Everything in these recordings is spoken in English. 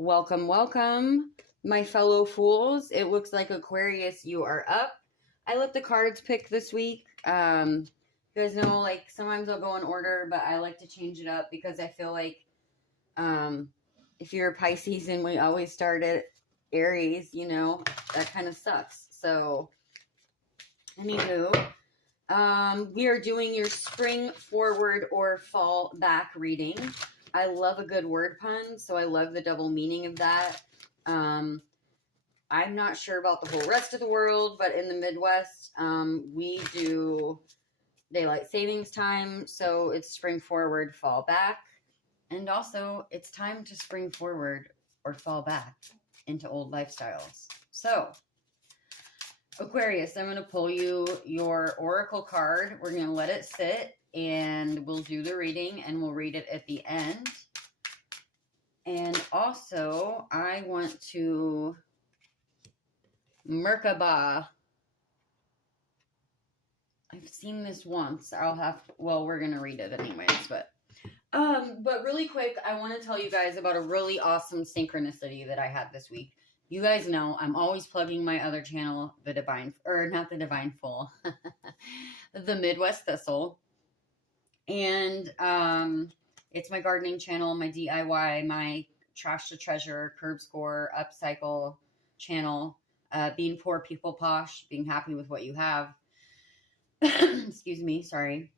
Welcome, welcome, my fellow fools. It looks like Aquarius, you are up. I let the cards pick this week. You guys know, like, sometimes I'll go in order, but I like to change it up because I feel like if you're a Pisces and we always start at Aries, that kind of sucks. So, anywho, we are doing your spring forward or fall back reading. I love a good word pun, so I love the double meaning of that. I'm not sure about the whole rest of the world, but in the Midwest, we do daylight savings time, so it's spring forward, fall back. And also, it's time to spring forward or fall back into old lifestyles. So, Aquarius, I'm going to pull you your oracle card. We're going to let it sit, and we'll do the reading, and we'll read it at the end. And also, I want to Merkaba. I've seen this once. We're going to read it anyways, but really quick, I want to tell you guys about a really awesome synchronicity that I had this week. You guys know I'm always plugging my other channel, the Midwest Thistle. And it's my gardening channel, my DIY, my trash to treasure, curb score, upcycle channel, being poor people posh, being happy with what you have. Excuse me, sorry.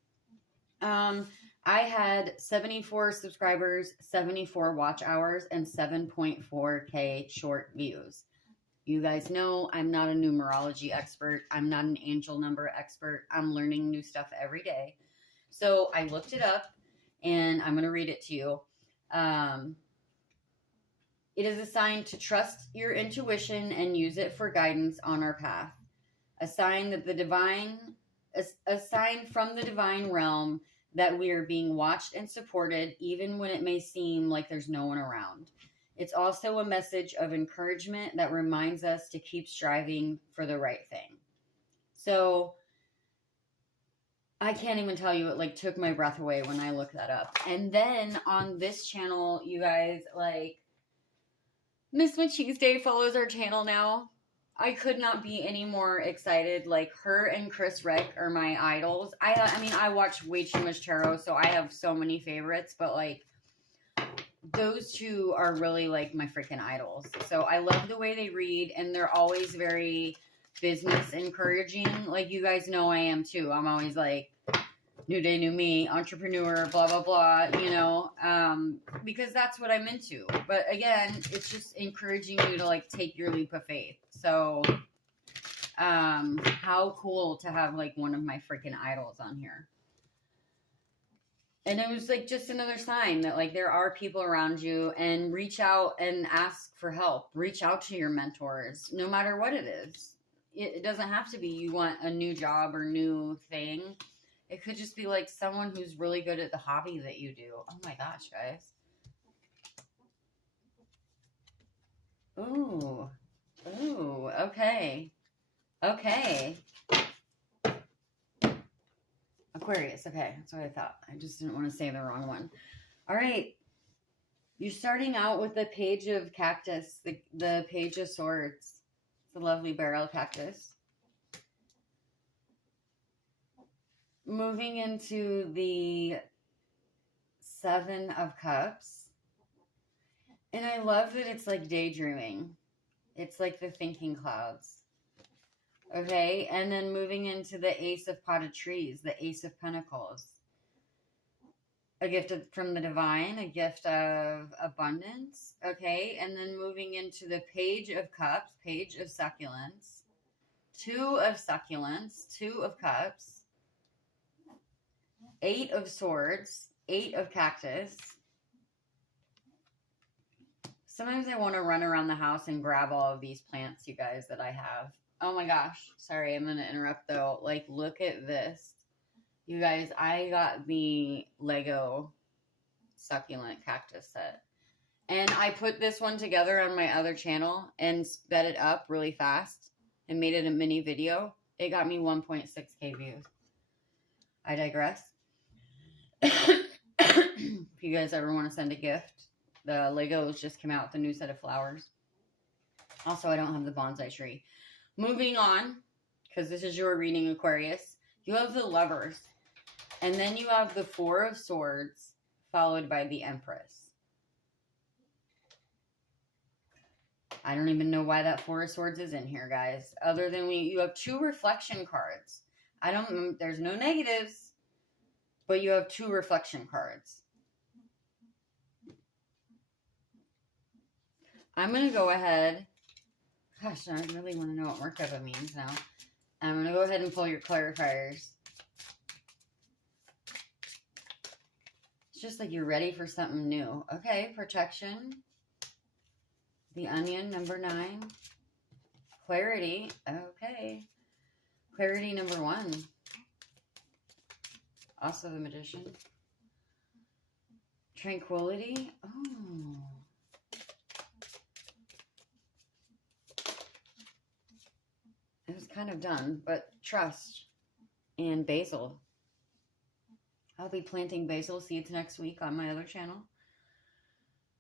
I had 74 subscribers, 74 watch hours, and 7.4K short views. You guys know I'm not a numerology expert. I'm not an angel number expert. I'm learning new stuff every day. So I looked it up, and I'm going to read it to you. It is a sign to trust your intuition and use it for guidance on our path. A sign from the divine realm that we are being watched and supported, even when it may seem like there's no one around. It's also a message of encouragement that reminds us to keep striving for the right thing. So I can't even tell you, it took my breath away when I looked that up. And then on this channel, you guys, Miss Machisday follows our channel now. I could not be any more excited. Her and Chris Reck are my idols. I watch way too much tarot, so I have so many favorites, but those two are really my freaking idols. So I love the way they read, and they're always very business encouraging. You guys know I am too. I'm always new day, new me, entrepreneur, blah, blah, blah, because that's what I'm into. But again, it's just encouraging you to take your leap of faith. So, how cool to have one of my freaking idols on here. And it was just another sign that there are people around you, and reach out and ask for help. Reach out to your mentors, no matter what it is. It doesn't have to be you want a new job or new thing. It could just be someone who's really good at the hobby that you do. Oh my gosh, guys. Ooh. Ooh, okay. Okay. Aquarius, okay. That's what I thought. I just didn't want to say the wrong one. All right. You're starting out with the Page of Cactus, the Page of Swords. It's a lovely barrel cactus. Moving into the Seven of Cups. And I love that it's daydreaming. It's the thinking clouds. Okay, and then moving into the Ace of Potted Trees, the Ace of Pentacles. A gift from the divine, a gift of abundance. Okay, and then moving into the Page of Cups, Page of Succulents. Two of Succulents, Two of Cups. Eight of Swords, Eight of Cactus. Sometimes I want to run around the house and grab all of these plants, you guys, that I have. Oh my gosh. Sorry, I'm going to interrupt though. Look at this. You guys, I got the Lego succulent cactus set. And I put this one together on my other channel and sped it up really fast and made it a mini video. It got me 1.6K views. I digress. If you guys ever want to send a gift, The Legos just came out with a new set of flowers. Also, I don't have the bonsai tree. Moving on, because this is your reading, Aquarius. You have the Lovers. And then you have the Four of Swords, followed by the Empress. I don't even know why that Four of Swords is in here, guys. Other than you have 2 reflection cards. There's no negatives, but you have 2 reflection cards. I'm going to go ahead. Gosh, I really want to know what Merkaba means now. I'm going to go ahead and pull your clarifiers. It's just like you're ready for something new. Okay, protection. The Onion, number 9. Clarity. Okay. Clarity, number 1. Also the Magician. Tranquility. Oh. It was kind of done, but trust. And basil. I'll be planting basil seeds next week on my other channel.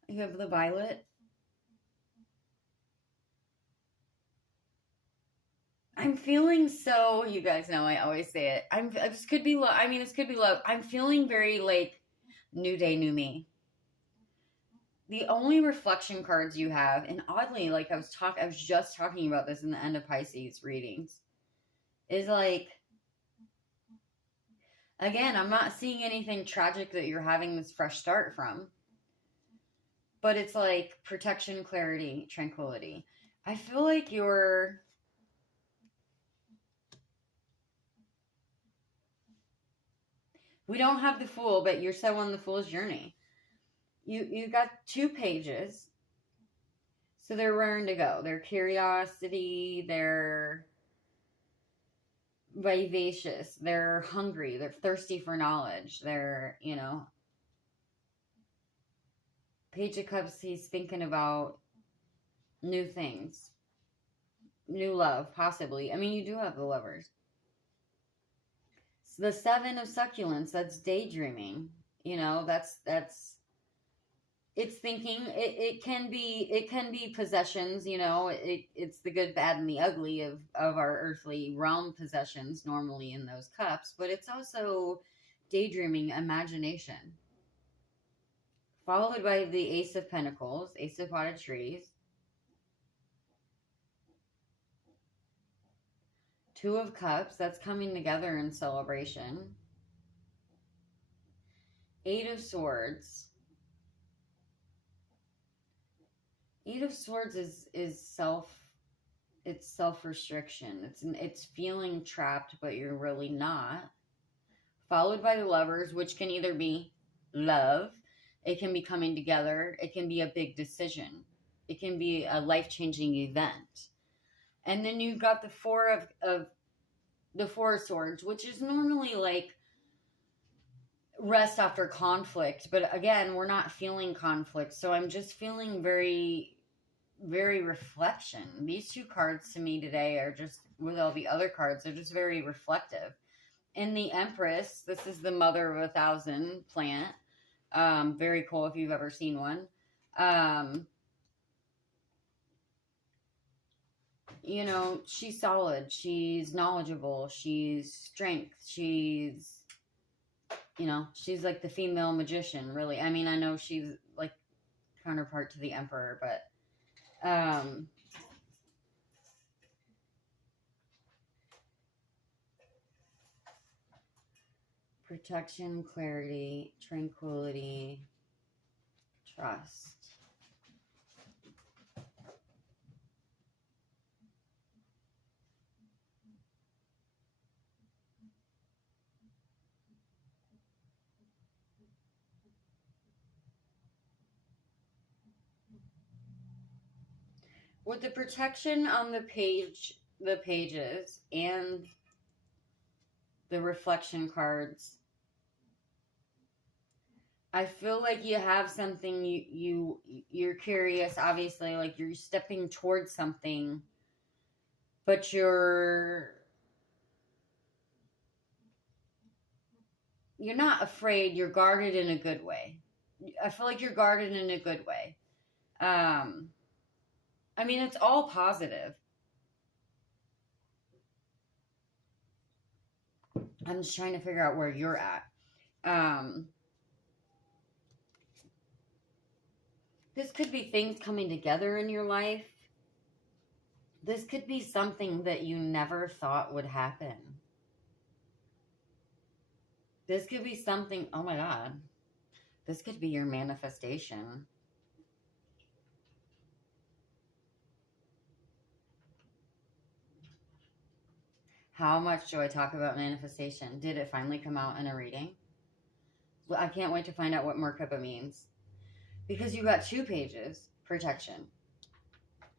You have the Violet. I'm feeling so, you guys know I always say it. This could be love. I mean, this could be love. I'm feeling very like new day, new me. The only reflection cards you have, and oddly, like I was just talking about this in the end of Pisces readings, is like, again, I'm not seeing anything tragic that you're having this fresh start from. But it's like protection, clarity, tranquility. I feel like we don't have the Fool, but you're so on the Fool's journey. You got 2 pages. So they're raring to go. They're curiosity, they're vivacious, they're hungry, they're thirsty for knowledge, they're, Page of Cups, he's thinking about new things. New love, possibly. I mean, you do have the Lovers. So the 7 of Succulents, that's daydreaming. It's thinking. It can be possessions, it's the good, bad, and the ugly of our earthly realm possessions normally in those cups, but it's also daydreaming, imagination. Followed by the Ace of Pentacles, Ace of Potted Trees. 2 of Cups, that's coming together in celebration. 8 of Swords. 8 of Swords is self-restriction. It's feeling trapped, but you're really not. Followed by the Lovers, which can either be love, it can be coming together, it can be a big decision, it can be a life-changing event. And then you've got the Four of Swords, which is normally like rest after conflict, but again, we're not feeling conflict, so I'm just feeling very, very reflection. These 2 cards to me today are just, with all the other cards, they're just very reflective. In the Empress, this is the Mother of 1,000 plant. Very cool if you've ever seen one. She's solid, she's knowledgeable, she's strength, she's like the female magician, really. I mean, I know she's like counterpart to the Emperor, but protection, clarity, tranquility, trust. With the protection on the pages, and the reflection cards, I feel like you have something, you're curious, obviously, like you're stepping towards something, but you're not afraid, you're guarded in a good way. I feel like you're guarded in a good way. I mean, it's all positive. I'm just trying to figure out where you're at. This could be things coming together in your life. This could be something that you never thought would happen. This could be something, oh my God. This could be your manifestation. How much do I talk about manifestation? Did it finally come out in a reading? Well, I can't wait to find out what Merkaba means. Because you got 2 pages. Protection.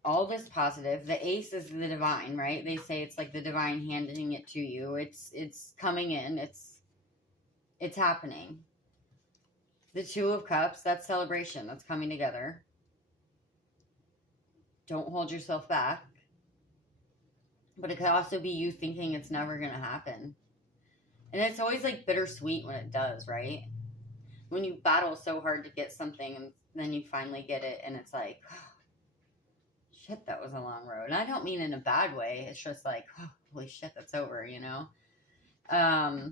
All this positive. The ace is the divine, right? They say it's like the divine handing it to you. It's coming in. It's happening. The 2 of Cups, that's celebration. That's coming together. Don't hold yourself back. But it could also be you thinking it's never going to happen. And it's always like bittersweet when it does, right? When you battle so hard to get something and then you finally get it and it's like, oh, shit, that was a long road. And I don't mean in a bad way. It's just like, oh, holy shit, that's over, you know? I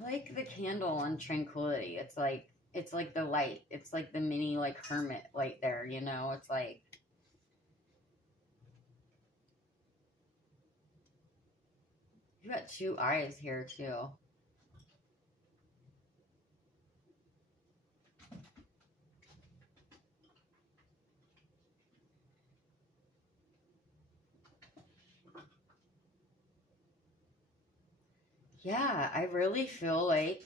like the candle on tranquility. It's like the light. It's like the mini like hermit light there, you know? It's like you got 2 eyes here too. Yeah, I really feel like,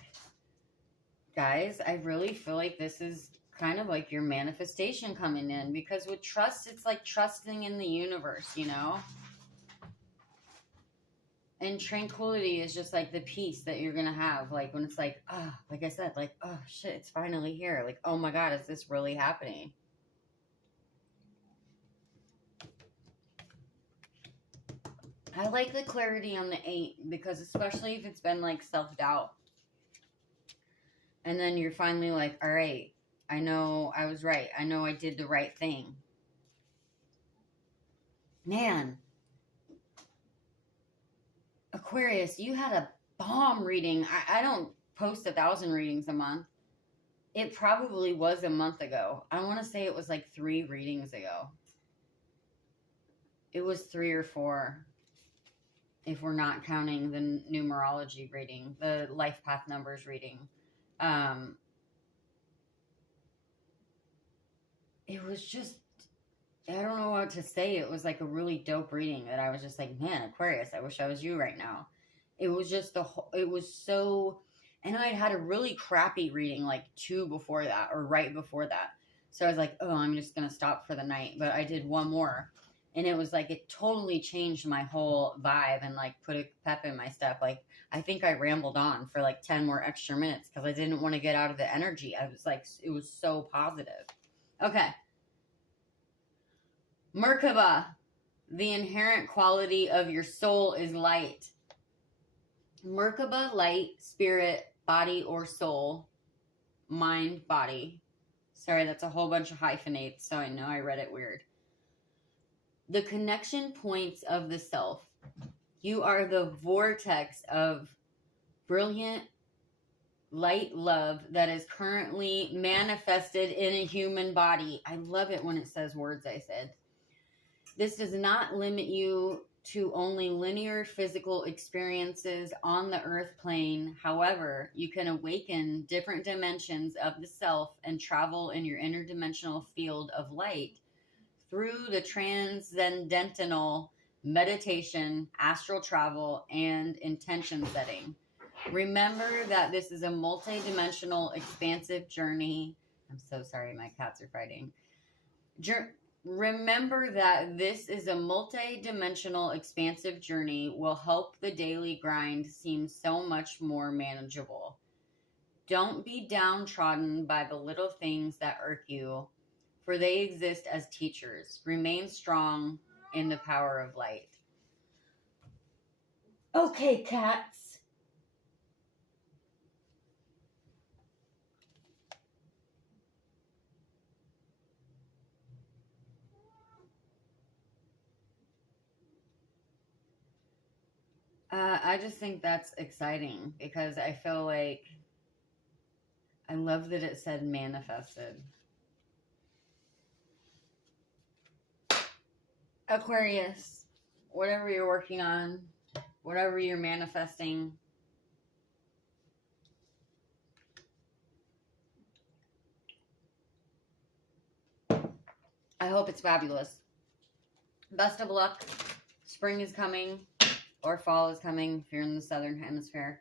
guys, I really feel like this is kind of like your manifestation coming in, because with trust, it's like trusting in the universe, you know? And tranquility is just like the peace that you're gonna have, like when it's like, oh, like I said, like, oh shit, it's finally here. Like, oh my God, is this really happening? I like the clarity on the 8, because especially if it's been like self-doubt. And then you're finally like, all right, I know I was right. I know I did the right thing. Man, Aquarius, you had a bomb reading. I don't post 1,000 readings a month. It probably was a month ago. I want to say it was like 3 readings ago. It was 3 or 4. If we're not counting the numerology reading, the life path numbers reading. It was just, I don't know what to say. It was like a really dope reading that I was just like, man, Aquarius, I wish I was you right now. It was just it was so, and I had a really crappy reading like 2 before that, or right before that. So I was like, oh, I'm just going to stop for the night. But I did one more. And it was like, it totally changed my whole vibe and like put a pep in my step. Like, I think I rambled on for like 10 more extra minutes because I didn't want to get out of the energy. I was like, it was so positive. Okay. Merkaba, the inherent quality of your soul is light. Merkaba, light, spirit, body or soul, mind, body. Sorry, that's a whole bunch of hyphenates, so I know I read it weird. The connection points of the self. You are the vortex of brilliant light love that is currently manifested in a human body. I love it when it says words I said. This does not limit you to only linear physical experiences on the earth plane. However, you can awaken different dimensions of the self and travel in your interdimensional field of light through the transcendental meditation, astral travel, and intention setting. Remember that this is a multi-dimensional, expansive journey. I'm so sorry, my cats are fighting. Remember that this is a multi-dimensional, expansive journey will help the daily grind seem so much more manageable. Don't be downtrodden by the little things that irk you, for they exist as teachers. Remain strong in the power of light. Okay, cats. I just think that's exciting because I feel like I love that it said manifested. Aquarius, whatever you're working on, whatever you're manifesting, I hope it's fabulous. Best of luck. Spring is coming, or fall is coming if you're in the southern hemisphere.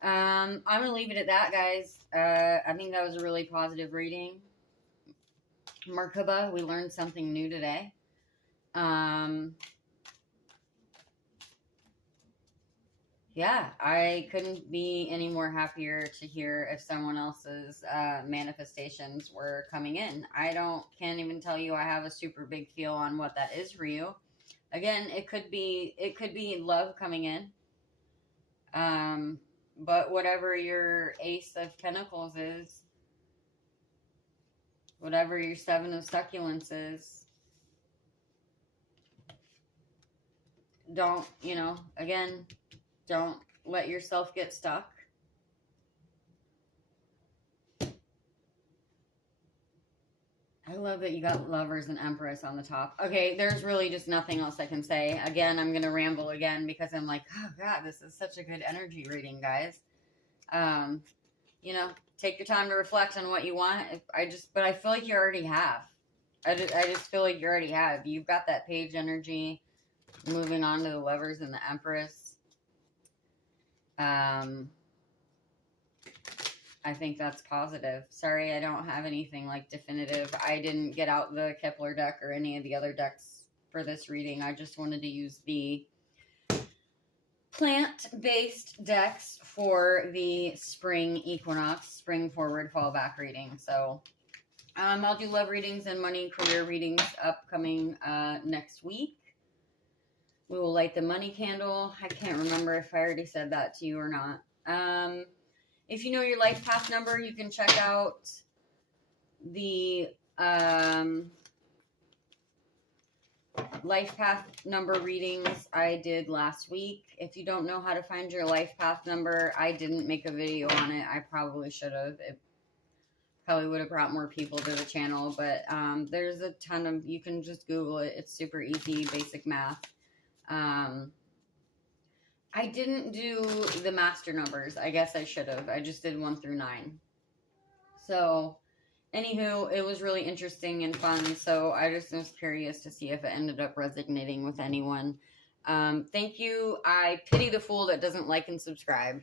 I'm going to leave it at that, guys. I think that was a really positive reading. Merkaba, we learned something new today. Yeah, I couldn't be any more happier to hear if someone else's manifestations were coming in. Can't even tell you I have a super big feel on what that is for you. Again, it could be love coming in. But whatever your Ace of Pentacles is, whatever your Seven of Succulents is, don't let yourself get stuck. I love that you got Lovers and Empress on the top. Okay, there's really just nothing else I can say. Again, I'm going to ramble again because I'm like, oh God, this is such a good energy reading, guys. Take your time to reflect on what you want. But I feel like you already have. I just feel like you already have. You've got that page energy. Moving on to the Lovers and the Empress. I think that's positive. Sorry, I don't have anything like definitive. I didn't get out the Kepler deck or any of the other decks for this reading. I just wanted to use the plant-based decks for the spring equinox, spring forward, fall back reading. So I'll do love readings and money career readings upcoming next week. We will light the money candle. I can't remember if I already said that to you or not. If you know your life path number, you can check out the life path number readings I did last week. If you don't know how to find your life path number, I didn't make a video on it. I probably should have. It probably would have brought more people to the channel, but there's a ton of, you can just Google it. It's super easy, basic math. I didn't do the master numbers. I guess I should have. I just did 1 through 9. So, anywho, it was really interesting and fun. So, I just was curious to see if it ended up resonating with anyone. Thank you. I pity the fool that doesn't like and subscribe.